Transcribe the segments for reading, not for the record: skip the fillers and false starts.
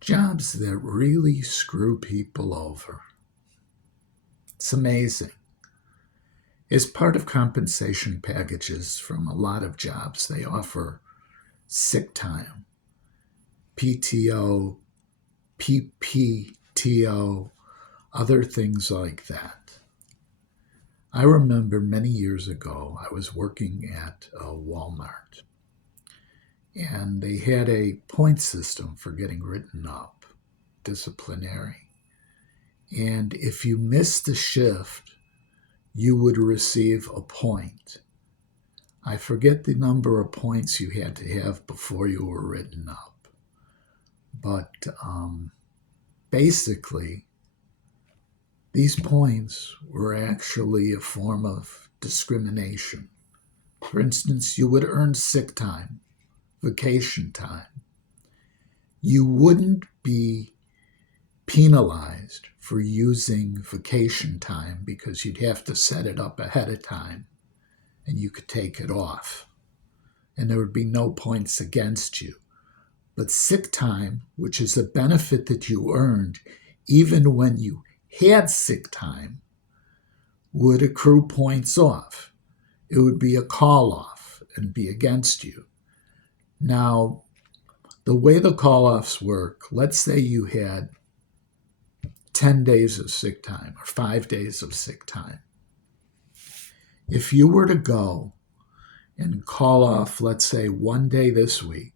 Jobs that really screw people over. It's amazing. As part of compensation packages from a lot of jobs, they offer sick time, PTO, PPTO, other things like that. I remember many years ago, I was working at Walmart, and they had a point system for getting written up, disciplinary. And if you missed the shift, you would receive a point. I forget the number of points you had to have before you were written up. But basically, these points were actually a form of discrimination. For instance, you would earn sick time, vacation time. You wouldn't be penalized for using vacation time because you'd have to set it up ahead of time and you could take it off. And there would be no points against you. But sick time, which is a benefit that you earned even when you had sick time, would accrue points off. It would be a call off and be against you. Now, the way the call offs work, let's say you had 10 days of sick time or 5 days of sick time. If you were to go and call off, let's say, 1 day this week,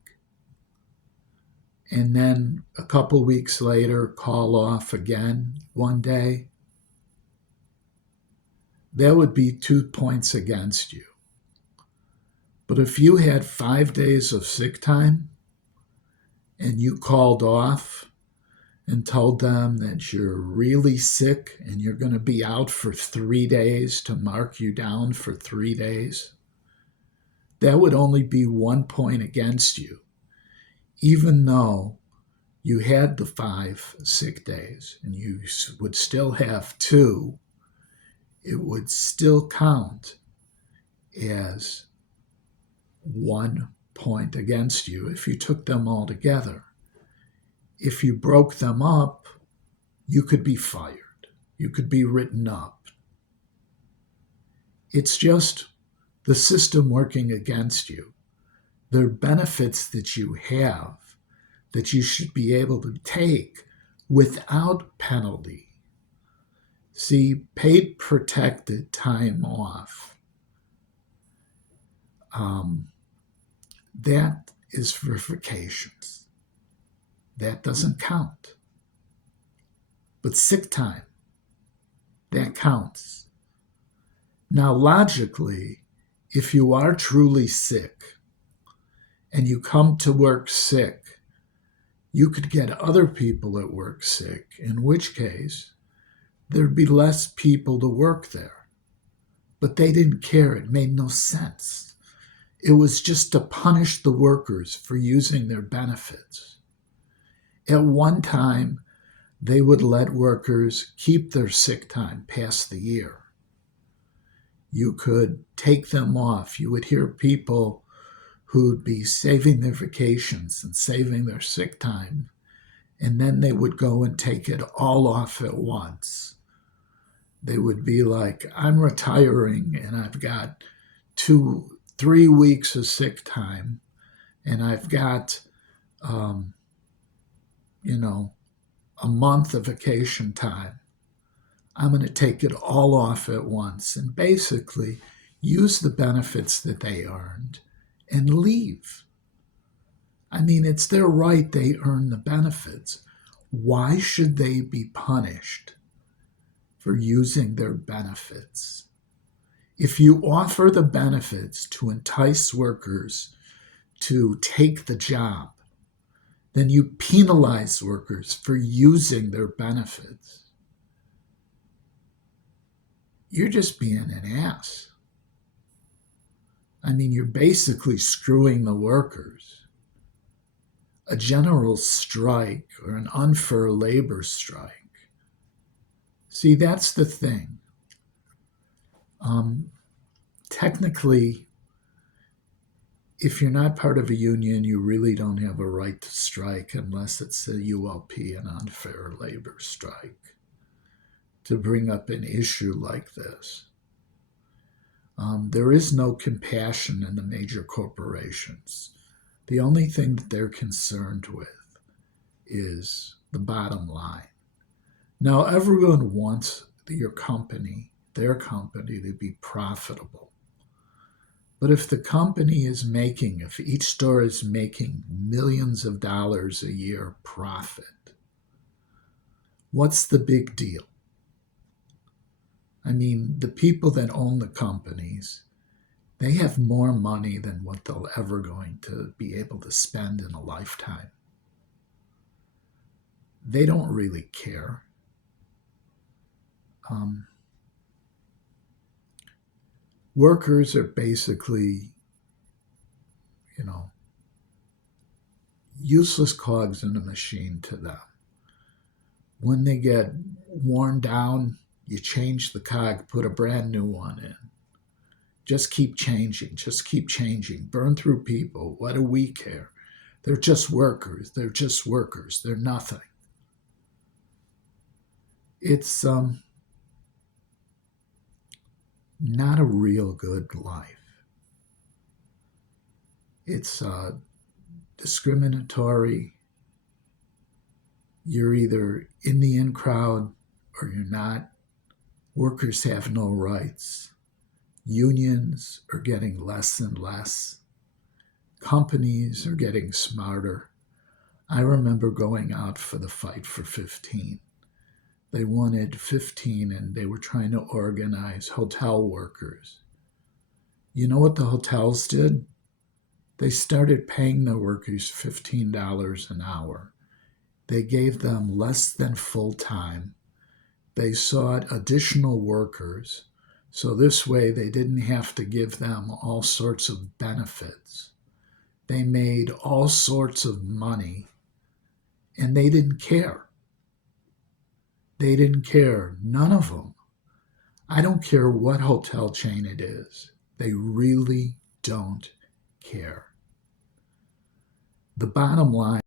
and then a couple weeks later call off again 1 day, that would be 2 points against you. But if you had 5 days of sick time and you called off and told them that you're really sick and you're going to be out for 3 days to mark you down for 3 days, that would only be 1 point against you, even though you had the 5 sick days and you would still have 2, it would still count as 1 point against you if you took them all together. If you broke them up, you could be fired. You could be written up. It's just the system working against you. There are benefits that you have that you should be able to take without penalty. See, paid protected time off, that is for vacations. That doesn't count. But sick time, that counts. Now, logically, if you are truly sick and you come to work sick, you could get other people at work sick, in which case there'd be less people to work there. But they didn't care. It made no sense. It was just to punish the workers for using their benefits. At one time, they would let workers keep their sick time past the year. You could take them off. You would hear people who'd be saving their vacations and saving their sick time, and then they would go and take it all off at once. They would be like, I'm retiring and I've got 3 weeks of sick time and I've got, a month of vacation time. I'm going to take it all off at once and basically use the benefits that they earned and leave. I mean, it's their right. They earn the benefits. Why should they be punished for using their benefits? If you offer the benefits to entice workers to take the job, then you penalize workers for using their benefits. You're just being an ass. I mean, you're basically screwing the workers. A general strike or an unfair labor strike. See, that's the thing. Technically, if you're not part of a union, you really don't have a right to strike unless it's a ULP, an unfair labor strike, to bring up an issue like this. There is no compassion in the major corporations. The only thing that they're concerned with is the bottom line. Now, everyone wants your company, their company, to be profitable. But if the company is making, if each store is making millions of dollars a year profit, what's the big deal? I mean, the people that own the companies, they have more money than what they're ever going to be able to spend in a lifetime. They don't really care. Workers are basically, useless cogs in a machine to them. When they get worn down, you change the cog, put a brand new one in. Just keep changing, burn through people. What do we care? They're just workers. They're nothing. It's not a real good life. It's discriminatory. You're either in the in crowd or you're not. Workers have no rights. Unions are getting less and less. Companies are getting smarter. I remember going out for the Fight for 15. They wanted 15 and they were trying to organize hotel workers. You know what the hotels did? They started paying the workers $15 an hour. They gave them less than full time. They sought additional workers, so this way they didn't have to give them all sorts of benefits. They made all sorts of money, and they didn't care. They didn't care, none of them. I don't care what hotel chain it is. They really don't care. The bottom line